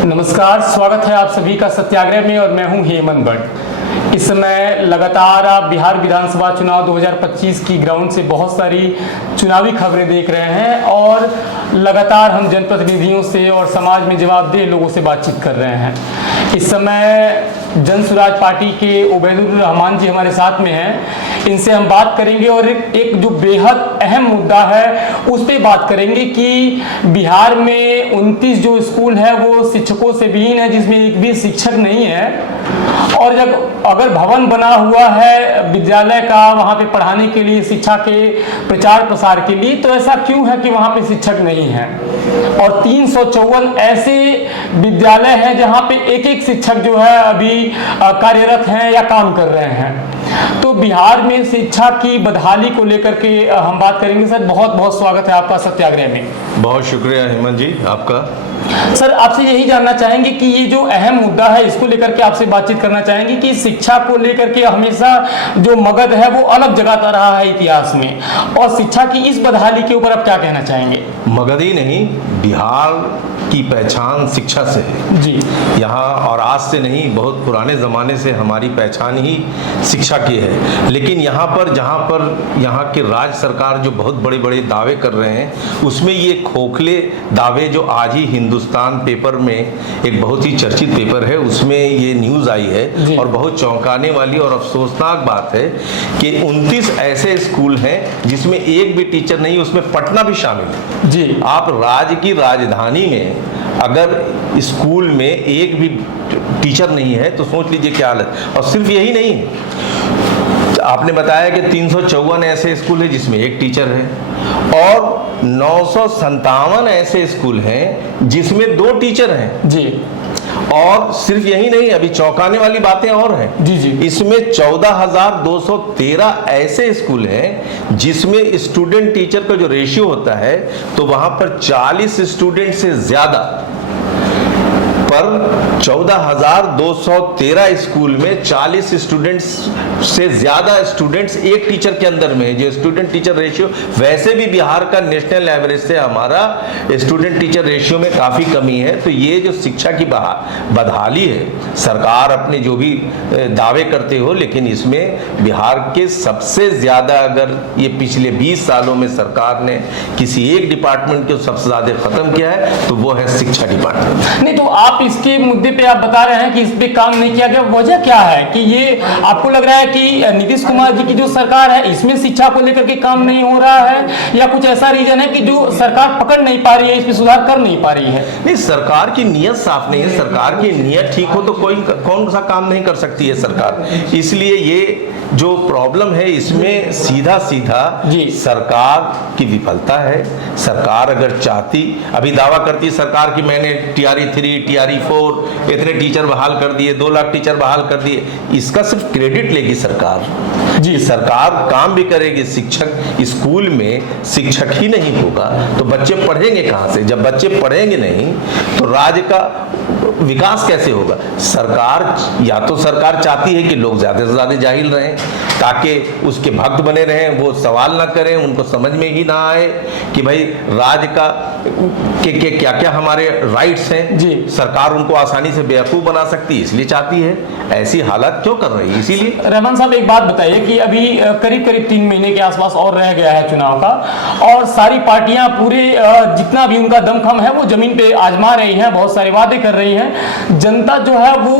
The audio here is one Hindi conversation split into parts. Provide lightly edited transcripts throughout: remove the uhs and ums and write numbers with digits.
नमस्कार, स्वागत है आप सभी का सत्याग्रह में और मैं हूं हेमंत भट्ट। इस समय लगातार आप बिहार विधानसभा चुनाव 2025 की ग्राउंड से बहुत सारी चुनावी खबरें देख रहे हैं और लगातार हम जनप्रतिनिधियों से और समाज में जवाबदेह लोगों से बातचीत कर रहे हैं। इस समय जन सुराज पार्टी के उबैदुर रहमान जी हमारे साथ में हैं। इनसे हम बात करेंगे और एक जो बेहद अहम मुद्दा है उस पर बात करेंगे कि बिहार में 29 जो स्कूल है वो शिक्षकों से विहीन है, जिसमें एक भी शिक्षक नहीं है। और जब अगर भवन बना हुआ है विद्यालय का वहाँ पे पढ़ाने के लिए, शिक्षा के प्रचार प्रसार के लिए, तो ऐसा क्यों है कि वहाँ पे शिक्षक नहीं है? और 354 ऐसे विद्यालय हैं जहाँ पे एक एक शिक्षक जो है अभी कार्यरत हैं या काम कर रहे हैं। तो बिहार में शिक्षा की बदहाली को लेकर के हम बात करेंगे। सर, बहुत बहुत स्वागत है आपका सत्याग्रह में। बहुत शुक्रिया हेमंत जी आपका। सर, आपसे यही जानना चाहेंगे कि ये जो अहम मुद्दा है इसको लेकर के आपसे बातचीत करना चाहेंगे कि शिक्षा को लेकर के हमेशा जो मगध है वो अलग जगह रहा है इतिहास में, और शिक्षा की इस बदहाली के ऊपर आप क्या कहना चाहेंगे? मगध ही नहीं, बिहार की पहचान शिक्षा से है जी। यहाँ, और आज से नहीं, बहुत पुराने ज़माने से हमारी पहचान ही शिक्षा की है। लेकिन यहाँ पर जहाँ पर यहाँ के राज्य सरकार जो बहुत बड़े बड़े दावे कर रहे हैं, उसमें ये खोखले दावे जो आज ही हिंदुस्तान पेपर में, एक बहुत ही चर्चित पेपर है, उसमें ये न्यूज़ आई है और बहुत चौंकाने वाली और अफसोसनाक बात है कि 29 ऐसे स्कूल हैं जिसमें एक भी टीचर नहीं, उसमें पटना भी शामिल है। जी। आप राज्य की राजधानी में अगर स्कूल में एक भी टीचर नहीं है तो सोच लीजिए क्या हालत। और सिर्फ यही नहीं है, आपने बताया कि 354 ऐसे स्कूल हैं जिसमें एक टीचर है और 957 ऐसे स्कूल हैं जिसमें 2 टीचर हैं। जी। और सिर्फ यही नहीं, अभी चौंकाने वाली बातें और हैं। जी जी। इसमें 14,213 ऐसे स्कूल हैं जिसमें स्टूडेंट टीचर का जो रेशियो होता है तो वहां पर 40 स्टूडेंट से ज्यादा, पर 14,213 स्कूल में 40 स्टूडेंट्स से ज्यादा स्टूडेंट्स एक टीचर के अंदर में है। जो स्टूडेंट टीचर रेशियो वैसे भी बिहार का नेशनल एवरेज से हमारा स्टूडेंट टीचर रेशियो में काफी कमी है। तो ये जो शिक्षा की बदहाली है, सरकार अपने जो भी दावे करते हो, लेकिन इसमें बिहार के सबसे ज्यादा, अगर ये पिछले 20 सालों में सरकार ने किसी एक डिपार्टमेंट को सबसे ज्यादा खत्म किया है तो वो है शिक्षा डिपार्टमेंट। नहीं, तो आप इसके मुद्दे पे आप बता रहे हैं कि इस पे काम नहीं किया गया, वजह क्या है कि ये आपको लग रहा है कि नीतीश कुमार जी की जो सरकार है इसमें शिक्षा को लेकर के काम नहीं हो रहा है, या कुछ ऐसा रीजन है कि जो सरकार पकड़ नहीं पा रही है, इस पे सुधार कर नहीं पा रही है? नहीं, सरकार की नीयत साफ नहीं है। सरकार की नीयत ठीक हो तो कौन सा काम नहीं कर सकती है सरकार। इसलिए ये जो प्रॉब्लम है इसमें सीधा सीधा सरकार की विफलता है। सरकार अगर चाहती, अभी दावा करती है सरकार की मैंने टीआरई 3, टीआरई 4 इतने टीचर बहाल कर दिए, 2 लाख टीचर बहाल कर दिए, इसका सिर्फ क्रेडिट लेगी सरकार जी। सरकार काम भी करेगी। शिक्षक, स्कूल में शिक्षक ही नहीं होगा तो बच्चे पढ़ेंगे कहाँ से? जब बच्चे पढ़ेंगे नहीं तो राज्य का विकास कैसे होगा? सरकार, या तो सरकार चाहती है कि लोग ज्यादा से ज्यादा जाहिल रहें ताकि उसके भक्त बने रहें, वो सवाल ना करें, उनको समझ में ही ना आए कि भाई राज्य का के क्या क्या हमारे राइट्स हैं जी। सरकार उनको आसानी से बेवकूफ बना सकती है, इसलिए चाहती है। ऐसी हालत क्यों कर रही है? इसीलिए रहमान साहब, एक बात बताइए कि अभी करीब करीब 3 महीने के आसपास और रह गया है चुनाव का, और सारी पार्टियां पूरे जितना भी उनका दमखम है वो जमीन पे आजमा रही हैं, बहुत सारे वादे कर रही हैं। जनता जो है वो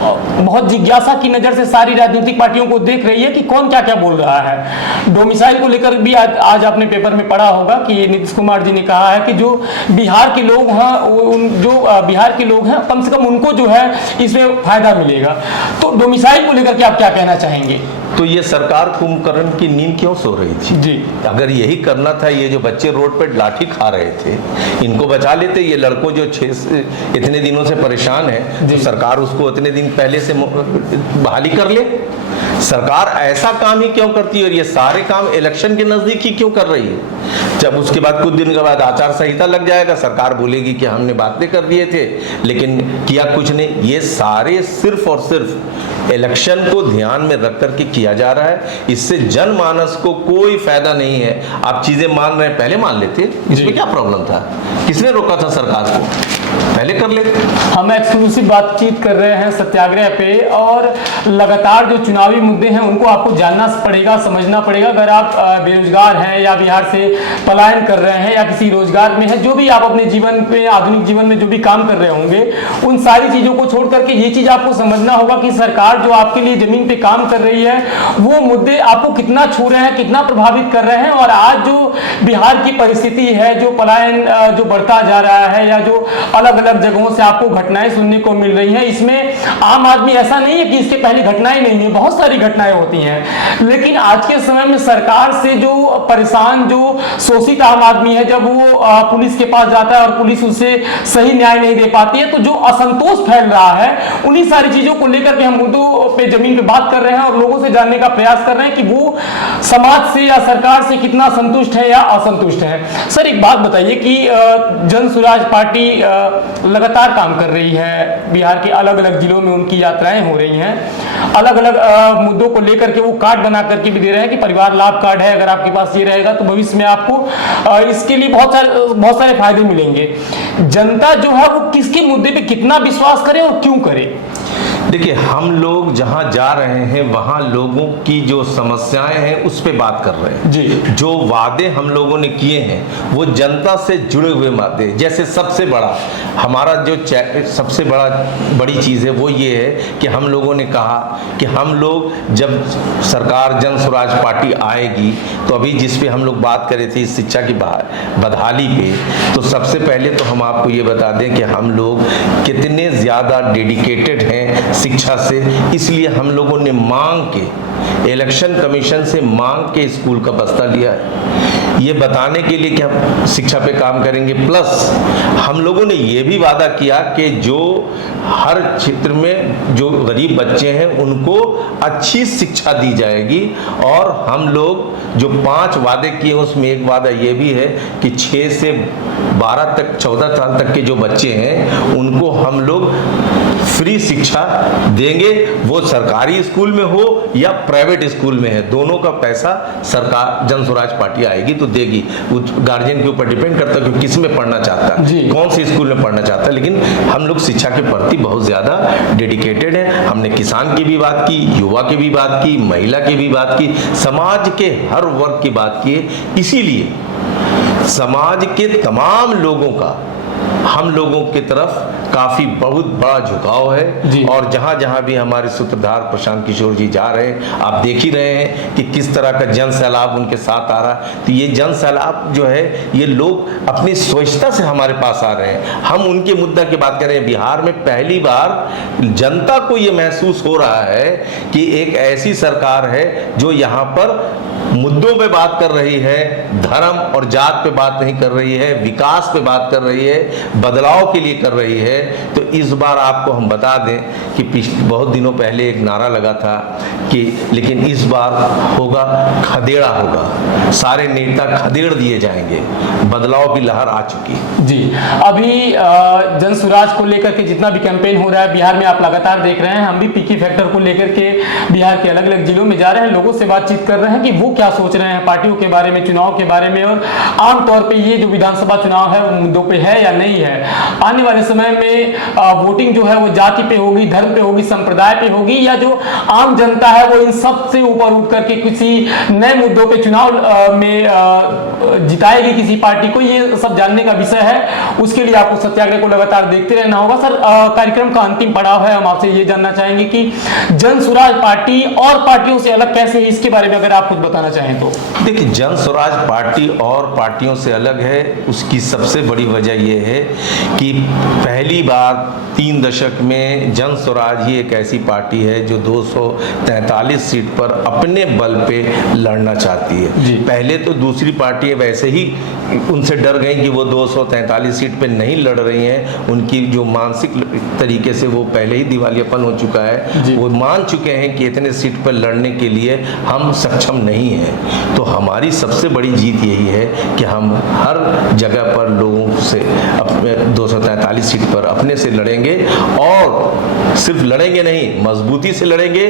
बहुत जिज्ञासा की नजर से सारी राजनीतिक पार्टियों को देख रही है कि कौन क्या क्या बोल रहा है। डोमिसाइल को लेकर भी आज आपने पेपर में पढ़ा होगा कि नीतीश कुमार जी ने कहा है कि जो बिहार के लोग हैं, जो बिहार के लोग हैं, कम से कम उनको जो है इसमें फायदा मिलेगा। तो डोमिसाइल को लेकर के आप क्या कहना चाहेंगे? तो ये सरकार कुंभकर्ण की नींद क्यों सो रही थी जी? अगर यही करना था, ये जो बच्चे रोड पे लाठी खा रहे थे इनको बचा लेते। ये लड़कों जो इतने दिनों से परेशान है तो सरकार उसको इतने दिन पहले से बहाली कर ले। सरकार ऐसा काम ही क्यों करती है? और ये सारे काम इलेक्शन के नजदीक ही क्यों कर रही है? जब उसके बाद कुछ दिन के बाद आचार संहिता लग जाएगा, सरकार बोलेगी कि हमने बातें कर दिए थे लेकिन किया कुछ नहीं। ये सारे सिर्फ और सिर्फ इलेक्शन को ध्यान में रख करके किया जा रहा है। इससे जनमानस को कोई फायदा नहीं है। आप चीजें मान रहे हैं, पहले मान लेते, इसमें क्या प्रॉब्लम था? किसने रोका था सरकार को? पहले कर लेते। हम एक्सक्लूसिव बातचीत कर रहे हैं सत्याग्रह पे, और लगातार जो चुनावी मुद्दे हैं उनको आपको जानना पड़ेगा, समझना पड़ेगा। अगर आप बेरोजगार हैं या बिहार से पलायन कर रहे हैं या किसी रोजगार में है, जो भी आप अपने जीवन में, आधुनिक जीवन में जो भी काम कर रहे होंगे, उन सारी चीजों को छोड़ करके ये चीज आपको समझना होगा कि सरकार जो आपके लिए जमीन पे काम कर रही है वो मुद्दे आपको कितना छू रहे हैं, कितना प्रभावित कर रहे हैं। और आज जो बिहार की परिस्थिति है, जो पलायन जो बढ़ता जा रहा है, या जो अलग अलग जगहों से आपको घटनाएं सुनने को मिल रही हैं, इसमें आम आदमी, ऐसा नहीं है कि इसके पहले घटनाएं नहीं है, बहुत सारी घटनाएं होती हैं। लेकिन आज के समय में सरकार से जो परेशान, जो शोषित आम आदमी है, जब वो पुलिस के पास जाता है और पुलिस उसे सही न्याय नहीं दे पाती है, तो जो असंतोष फैल रहा है, उन्हीं सारी चीजों को लेकर के हम मुद्दों पे, जमीन पे बात कर रहे हैं और लोगों से जानने का प्रयास कर रहे हैं कि वो समाज से या सरकार से कितना संतुष्ट है या असंतुष्ट है। सर, एक बात बताइए कि जन स्वराज पार्टी लगातार काम कर रही है, बिहार के अलग अलग जिलों में उनकी यात्राएं हो रही हैं, अलग अलग मुद्दों को लेकर के वो कार्ड बना करके भी दे रहे हैं कि परिवार लाभ कार्ड है, अगर आपके पास ये रहेगा तो भविष्य में आपको इसके लिए बहुत सारे फायदे मिलेंगे। जनता जो है वो किसके मुद्दे पे कितना विश्वास करे और क्यों करे? देखिए, हम लोग जहां जा रहे हैं वहां लोगों की जो समस्याएं हैं उस पे बात कर रहे हैं जी। जो वादे हम लोगों ने किए हैं वो जनता से जुड़े हुए वादे, जैसे सबसे बड़ा हमारा जो सबसे बड़ी चीज़ है वो ये है कि हम लोगों ने कहा कि हम लोग जब सरकार जन स्वराज पार्टी आएगी तो अभी जिस पे हम लोग बात कर रहे थे शिक्षा की बदहाली पे, तो सबसे पहले तो हम आपको ये बता दें कि हम लोग कितने ज़्यादा डेडिकेटेड हैं शिक्षा से। इसलिए हम लोगों ने मांग के, इलेक्शन कमीशन से मांग के स्कूल का बस्ता लिया है, ये बताने के लिए कि हम शिक्षा पे काम करेंगे। प्लस हम लोगों ने ये भी वादा किया कि जो हर क्षेत्र में जो गरीब बच्चे हैं उनको अच्छी शिक्षा दी जाएगी। और हम लोग जो 5 वादे किए उसमें एक वादा ये भी है कि 6 से 12 तक, 14 साल तक के जो बच्चे हैं उनको हम लोग फ्री शिक्षा देंगे, वो सरकारी स्कूल में हो या प्राइवेट स्कूल में है, दोनों का पैसा सरकार जन स्वराज पार्टी आएगी तो देगी। गार्जियन के ऊपर डिपेंड करता है कि किस में पढ़ना चाहता है, कौन से स्कूल में पढ़ना चाहता है। लेकिन हम लोग शिक्षा के प्रति बहुत ज्यादा डेडिकेटेड है। हमने किसान की भी बात की, युवा की भी बात की, महिला की भी बात की, समाज के हर वर्ग की बात की। इसीलिए समाज के तमाम लोगों का हम लोगों की तरफ काफी बहुत बड़ा झुकाव है। और जहां जहां भी हमारे सूत्रधार प्रशांत किशोर जी जा रहे हैं, आप देख ही रहे हैं कि किस तरह का जन सैलाब उनके साथ आ रहा है। तो ये जन सैलाब जो है, ये लोग अपनी स्वच्छता से हमारे पास आ रहे हैं। हम उनके मुद्दा की बात कर रहे हैं। बिहार में पहली बार जनता को ये महसूस हो रहा है कि एक ऐसी सरकार है जो यहाँ पर मुद्दों पे बात कर रही है, धर्म और जात पे बात नहीं कर रही है, विकास पे बात कर रही है, बदलाव के लिए कर रही है। तो इस बार आपको हम बता दें कि बहुत दिनों पहले एक नारा लगा था कि लेकिन इस बार होगा खदेड़ा होगा, सारे नेता खदेड़ दिए जाएंगे, बदलाव की लहर आ चुकी जी। अभी जन स्वराज को लेकर के जितना भी कैंपेन हो रहा है बिहार में, आप लगातार देख रहे हैं। हम भी पीके फैक्टर को लेकर के बिहार के अलग अलग जिलों में जा रहे हैं, लोगों से बातचीत कर रहे हैं कि वो क्या सोच रहे हैं पार्टियों के बारे में, चुनाव के बारे में, और आमतौर पे ये जो विधानसभा चुनाव है वो मुद्दों पे है या नहीं है। आने वाले समय में वोटिंग जो है वो जाति पे होगी, धर्म पे होगी, संप्रदाय पे होगी, या जो आम जनता है वो इन सब से ऊपर उठ करके किसी नए मुद्दों पे चुनाव में जिताएगी किसी पार्टी को, ये सब जानने का विषय है। उसके लिए आपको सत्याग्रह को लगातार देखते रहना होगा। सर, कार्यक्रम का अंतिम पड़ाव है, हम आपसे ये जानना चाहेंगे कि जन स्वराज पार्टी और पार्टियों से अलग कैसे है, इसके बारे में अगर आप कुछ बताना चाहें तो। देखिए, जन स्वराज पार्टी और पार्टियों से अलग है, उसकी सबसे बड़ी वजह यह है कि पहली बार 3 दशक में जन स्वराज ही एक ऐसी पार्टी है जो 243 सीट पर अपने बल पे लड़ना चाहती है। पहले तो दूसरी पार्टियां वैसे ही उनसे डर गई कि वो 243 सीट पे नहीं लड़ रही हैं, उनकी जो मानसिक तरीके से वो पहले ही दिवालियापन हो चुका है, वो मान चुके हैं कि इतने सीट पर लड़ने के लिए हम सक्षम नहीं हैं। है। तो हमारी सबसे बड़ी जीत यही है कि हम हर जगह पर लोगों से अपने 243 सीट पर अपने से लड़ेंगे, और सिर्फ लड़ेंगे नहीं, मजबूती से लड़ेंगे,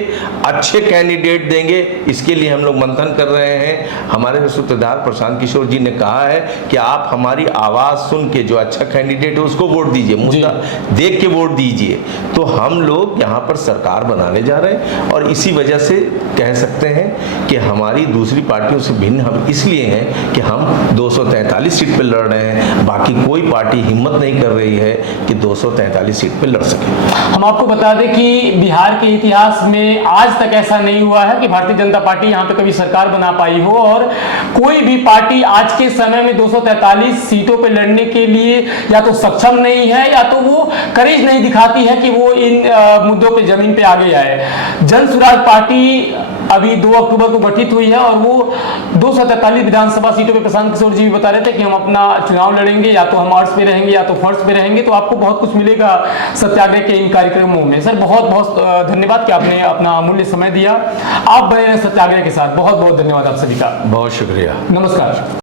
अच्छे कैंडिडेट देंगे। इसके लिए हम लोग मंथन कर रहे हैं। हमारे सूत्रधार प्रशांत किशोर जी ने कहा है कि आप हमारी आवाज सुन के जो अच्छा कैंडिडेट है उसको वोट दीजिए, मुद्दा देख के वोट दीजिए। तो हम लोग यहाँ पर सरकार बनाने जा रहे हैं, और इसी वजह से कह सकते हैं कि हमारी दूसरी पार्टियों से भिन्न हम इसलिए हैं कि हम 243 सीट पर लड़ रहे हैं। बाकी कोई पार्टी हिम्मत नहीं कर रही है कि 243 सीट पर लड़ सके। हम आपको बता दें कि बिहार के इतिहास में आज तक ऐसा नहीं हुआ है कि भारतीय जनता पार्टी यहाँ पे कभी सरकार बना पाई हो, और कोई भी पार्टी आज के समय में 243 सीटों पे लड़ने के लिए या तो सक्षम नहीं है, या तो वो करेज नहीं दिखाती है कि वो इन मुद्दों पे जमीन पे आगे आए। जन स्वराज पार्टी अभी 2 अक्टूबर को गठित हुई है, और वो 243 विधानसभा सीटों पे प्रशांत किशोर जी भी बता रहे थे कि हम अपना चुनाव लड़ेंगे, या तो हम अर्श पे रहेंगे या तो फर्श पे रहेंगे। तो आपको बहुत कुछ मिलेगा सत्याग्रह के इन कार्यक्रमों में। सर बहुत बहुत धन्यवाद कि आपने अपना अमूल्य समय दिया। आप बने रहे सत्याग्रह के साथ। बहुत बहुत धन्यवाद आप सभी का। बहुत शुक्रिया। नमस्कार।